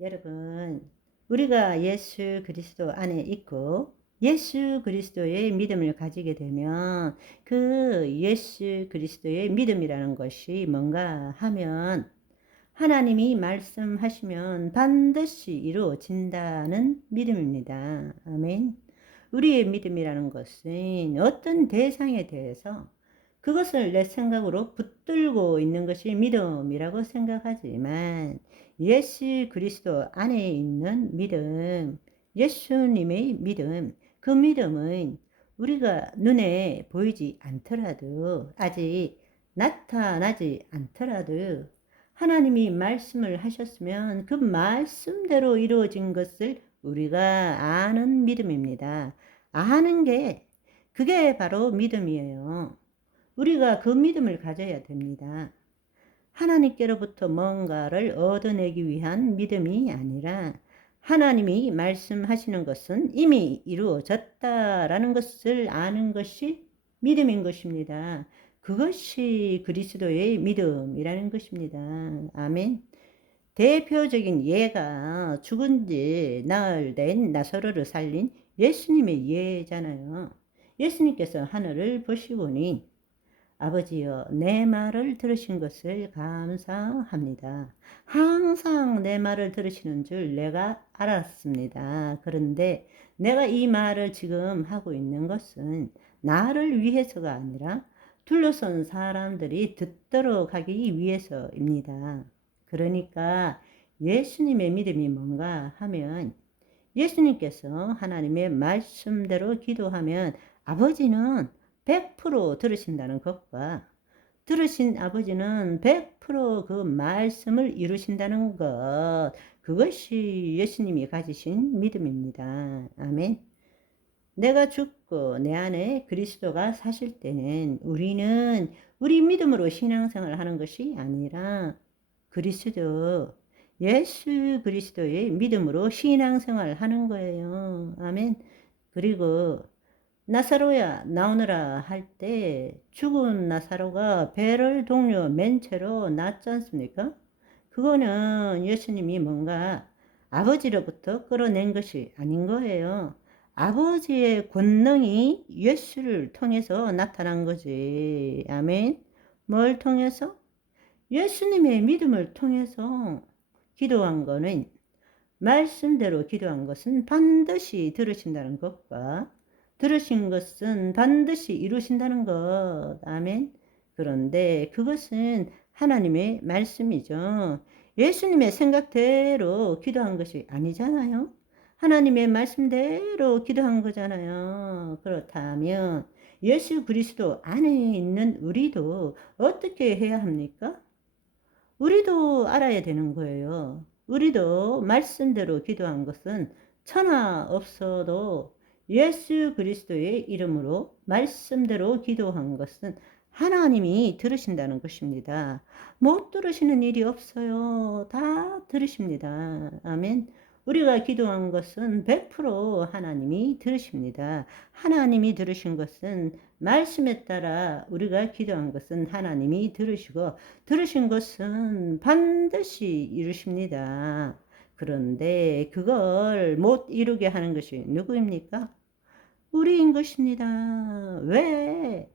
여러분, 우리가 예수 그리스도 안에 있고 예수 그리스도의 믿음을 가지게 되면 그 예수 그리스도의 믿음이라는 것이 뭔가 하면 하나님이 말씀하시면 반드시 이루어진다는 믿음입니다. 아멘. 우리의 믿음이라는 것은 어떤 대상에 대해서 그것을 내 생각으로 붙들고 있는 것이 믿음이라고 생각하지만 예수 그리스도 안에 있는 믿음, 예수님의 믿음, 그 믿음은 우리가 눈에 보이지 않더라도 아직 나타나지 않더라도 하나님이 말씀을 하셨으면 그 말씀대로 이루어진 것을 우리가 아는 믿음입니다. 아는 게 그게 바로 믿음이에요. 우리가 그 믿음을 가져야 됩니다. 하나님께로부터 뭔가를 얻어내기 위한 믿음이 아니라 하나님이 말씀하시는 것은 이미 이루어졌다라는 것을 아는 것이 믿음인 것입니다. 그것이 그리스도의 믿음이라는 것입니다. 아멘. 대표적인 예가 죽은 지 나흘 된 나사로를 살린 예수님의 예잖아요. 예수님께서 하늘을 보시고니 아버지여 내 말을 들으신 것을 감사합니다. 항상 내 말을 들으시는 줄 내가 알았습니다. 그런데 내가 이 말을 지금 하고 있는 것은 나를 위해서가 아니라 둘러선 사람들이 듣도록 하기 위해서입니다. 그러니까 예수님의 믿음이 뭔가 하면 예수님께서 하나님의 말씀대로 기도하면 아버지는 100% 들으신다는 것과 들으신 아버지는 100%그 말씀을 이루신다는 것, 그것이 예수님이 가지신 믿음입니다. 아멘. 내가 죽고 내 안에 그리스도가 사실 때는 우리는 우리 믿음으로 신앙생활을 하는 것이 아니라 그리스도, 예수 그리스도의 믿음으로 신앙생활을 하는 거예요. 아멘. 그리고 나사로야 나오너라 할 때 죽은 나사로가 배를 동료 맨 채로 놨지 않습니까? 그거는 예수님이 뭔가 아버지로부터 끌어낸 것이 아닌 거예요. 아버지의 권능이 예수를 통해서 나타난 거지. 아멘. 뭘 통해서? 예수님의 믿음을 통해서 기도한 거는 말씀대로 기도한 것은 반드시 들으신다는 것과 들으신 것은 반드시 이루신다는 것. 아멘. 그런데 그것은 하나님의 말씀이죠. 예수님의 생각대로 기도한 것이 아니잖아요. 하나님의 말씀대로 기도한 거잖아요. 그렇다면 예수 그리스도 안에 있는 우리도 어떻게 해야 합니까? 우리도 알아야 되는 거예요. 우리도 말씀대로 기도한 것은 천하 없어도 예수 그리스도의 이름으로 말씀대로 기도한 것은 하나님이 들으신다는 것입니다. 못 들으시는 일이 없어요. 다 들으십니다. 아멘. 우리가 기도한 것은 100% 하나님이 들으십니다. 하나님이 들으신 것은 말씀에 따라 우리가 기도한 것은 하나님이 들으시고 들으신 것은 반드시 이루십니다. 그런데 그걸 못 이루게 하는 것이 누구입니까? 우리인 것입니다. 왜?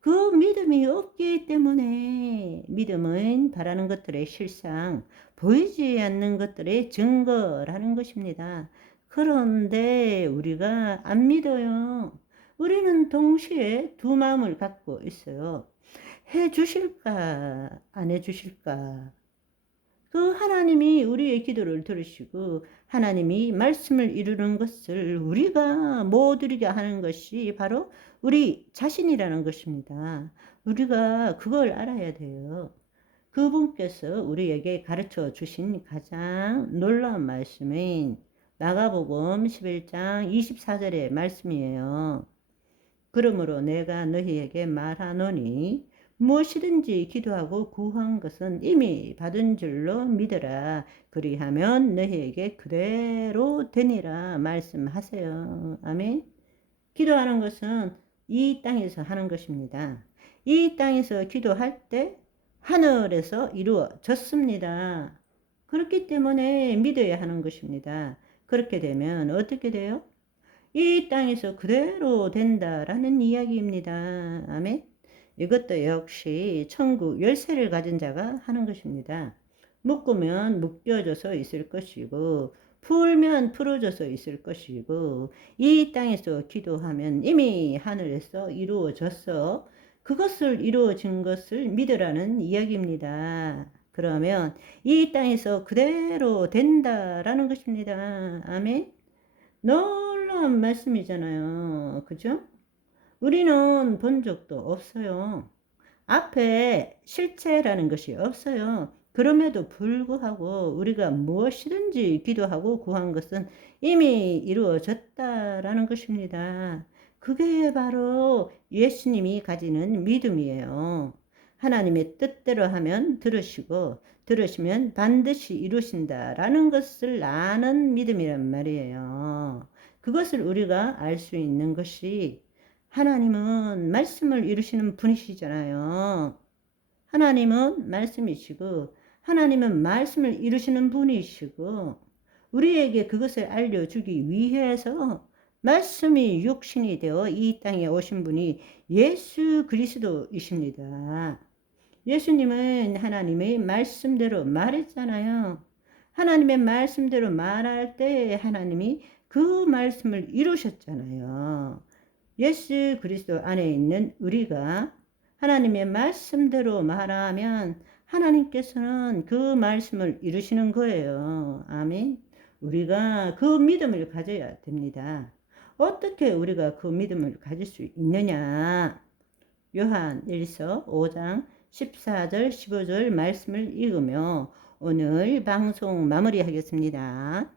그 믿음이 없기 때문에 믿음은 바라는 것들의 실상, 보이지 않는 것들의 증거라는 것입니다. 그런데 우리가 안 믿어요. 우리는 동시에 두 마음을 갖고 있어요. 해 주실까, 안 해 주실까? 그 하나님이 우리의 기도를 들으시고 하나님이 말씀을 이루는 것을 우리가 못 이루게 하는 것이 바로 우리 자신이라는 것입니다. 우리가 그걸 알아야 돼요. 그분께서 우리에게 가르쳐 주신 가장 놀라운 말씀은 마가복음 11장 24절의 말씀이에요. 그러므로 내가 너희에게 말하노니 무엇이든지 기도하고 구한 것은 이미 받은 줄로 믿어라. 그리하면 너희에게 그대로 되니라 말씀하세요. 아멘. 기도하는 것은 이 땅에서 하는 것입니다. 이 땅에서 기도할 때 하늘에서 이루어졌습니다. 그렇기 때문에 믿어야 하는 것입니다. 그렇게 되면 어떻게 돼요? 이 땅에서 그대로 된다라는 이야기입니다. 아멘. 이것도 역시 천국 열쇠를 가진 자가 하는 것입니다. 묶으면 묶여져서 있을 것이고 풀면 풀어져서 있을 것이고 이 땅에서 기도하면 이미 하늘에서 이루어졌어. 그것을 이루어진 것을 믿으라는 이야기입니다. 그러면 이 땅에서 그대로 된다라는 것입니다. 아멘. 놀라운 말씀이잖아요. 그죠? 우리는 본 적도 없어요. 앞에 실체라는 것이 없어요. 그럼에도 불구하고 우리가 무엇이든지 기도하고 구한 것은 이미 이루어졌다라는 것입니다. 그게 바로 예수님이 가지는 믿음이에요. 하나님의 뜻대로 하면 들으시고 들으시면 반드시 이루신다라는 것을 아는 믿음이란 말이에요. 그것을 우리가 알 수 있는 것이 하나님은 말씀을 이루시는 분이시잖아요. 하나님은 말씀이시고 하나님은 말씀을 이루시는 분이시고 우리에게 그것을 알려주기 위해서 말씀이 육신이 되어 이 땅에 오신 분이 예수 그리스도이십니다. 예수님은 하나님의 말씀대로 말했잖아요. 하나님의 말씀대로 말할 때 하나님이 그 말씀을 이루셨잖아요. 예수 그리스도 안에 있는 우리가 하나님의 말씀대로 말하면 하나님께서는 그 말씀을 이루시는 거예요. 아멘. 우리가 그 믿음을 가져야 됩니다. 어떻게 우리가 그 믿음을 가질 수 있느냐? 요한 1서 5장 14절 15절 말씀을 읽으며 오늘 방송 마무리하겠습니다.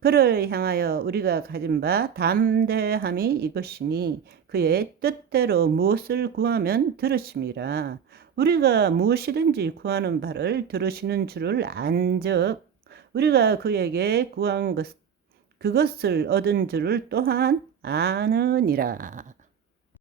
그를 향하여 우리가 가진 바 담대함이 이것이니 그의 뜻대로 무엇을 구하면 들으심이라. 우리가 무엇이든지 구하는 바를 들으시는 줄을 안즉 우리가 그에게 구한 것 그것을 얻은 줄을 또한 아느니라.